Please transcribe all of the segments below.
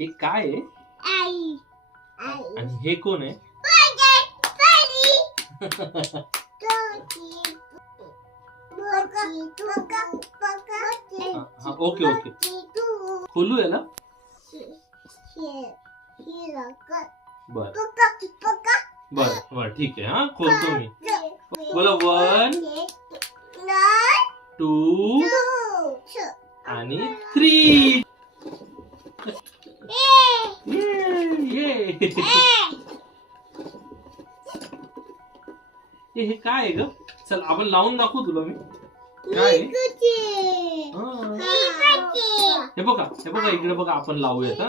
हे काय आहे? आई. आणि हे कोण आहे? हा, ओके ओके. खोलू याला? बर बर बर ठीक आहे. हा खोलतो मी. बोला 1 2 आणि 3. हे काय आहे ग? चल आपण लावून दाखवू तुला मी. काय आहे? हे बघा इकडे बघा. आपण लावूयात.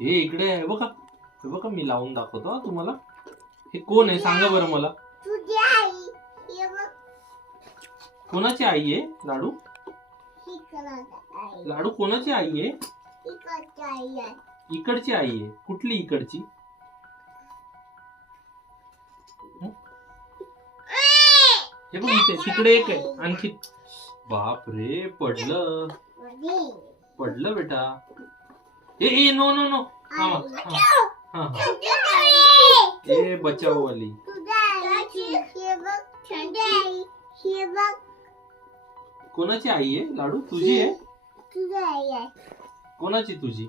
हे इकडे आहे बघा. हे बघा मी लावून दाखवतो तुम्हाला. हे कोण आहे सांगा बरं मला. कोणाची आई आहे लाडू? लाडू कोणाची आई आहे? इकडची आई आहे. कुठली इकडची? हे बघ इथे तिकडे एक आहे आणखी. बाप रे पडलं बेटा. ए नो नो नो. हा ए बचाव वाली. कोणाची आई आहे लाडू? तुझी आहे? कोणाची? तुझी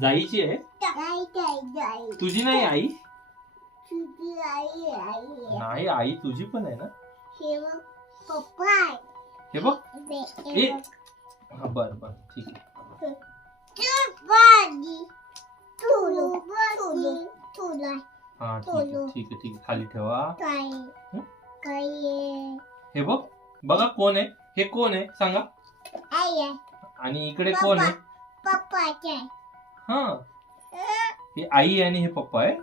जाईची आहे? तुझी नाही आई? नाही आई तुझी पण आहे ना. हे बघ. हा बर बर ठीक आहे. हा ठीक आहे खाली ठेवा. हे बघ बघा कोण आहे. हे कोण आहे सांगा. आणि इकडे कोण आहे? हा हे आई आहे आणि हे पप्पा आहे.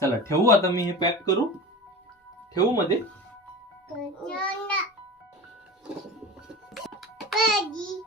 चला ठेवू आता मी. हे पॅक करू. ठेवू मध्ये. Daddy.